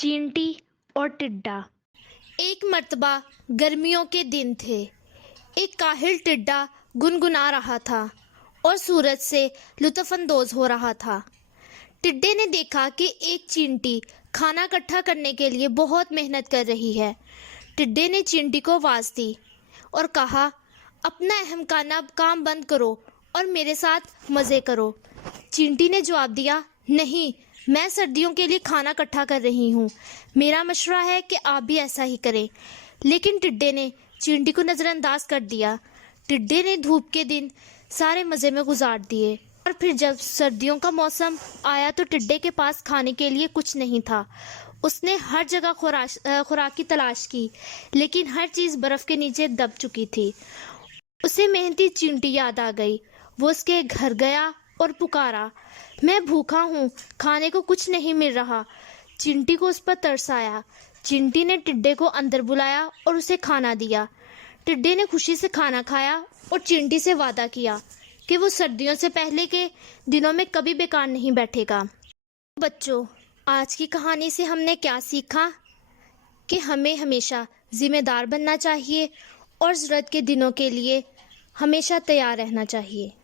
چینٹی اور ٹڈا۔ ایک مرتبہ گرمیوں کے دن تھے۔ ایک کاہل ٹڈا گنگنا رہا تھا اور سورج سے لطف اندوز ہو رہا تھا۔ ٹڈے نے دیکھا کہ ایک چینٹی کھانا اکٹھا کرنے کے لیے بہت محنت کر رہی ہے۔ ٹڈے نے چینٹی کو آواز دی اور کہا، اپنا اہم کام بند کرو اور میرے ساتھ مزے کرو۔ چینٹی نے جواب دیا، نہیں، میں سردیوں کے لیے کھانا اکٹھا کر رہی ہوں، میرا مشورہ ہے کہ آپ بھی ایسا ہی کریں۔ لیکن ٹڈے نے چینٹی کو نظر انداز کر دیا۔ ٹڈے نے دھوپ کے دن سارے مزے میں گزار دیے اور پھر جب سردیوں کا موسم آیا تو ٹڈے کے پاس کھانے کے لیے کچھ نہیں تھا۔ اس نے ہر جگہ خوراک کی تلاش کی، لیکن ہر چیز برف کے نیچے دب چکی تھی۔ اسے محنتی چینٹی یاد آ گئی۔ وہ اس کے گھر گیا اور پکارا، میں بھوکا ہوں، کھانے کو کچھ نہیں مل رہا۔ چینٹی کو اس پر ترس آیا۔ چینٹی نے ٹڈے کو اندر بلایا اور اسے کھانا دیا۔ ٹڈے نے خوشی سے کھانا کھایا اور چینٹی سے وعدہ کیا کہ وہ سردیوں سے پہلے کے دنوں میں کبھی بیکار نہیں بیٹھے گا۔ بچوں، آج کی کہانی سے ہم نے کیا سیکھا؟ کہ ہمیں ہمیشہ ذمہ دار بننا چاہیے اور ضرورت کے دنوں کے لیے ہمیشہ تیار رہنا چاہیے۔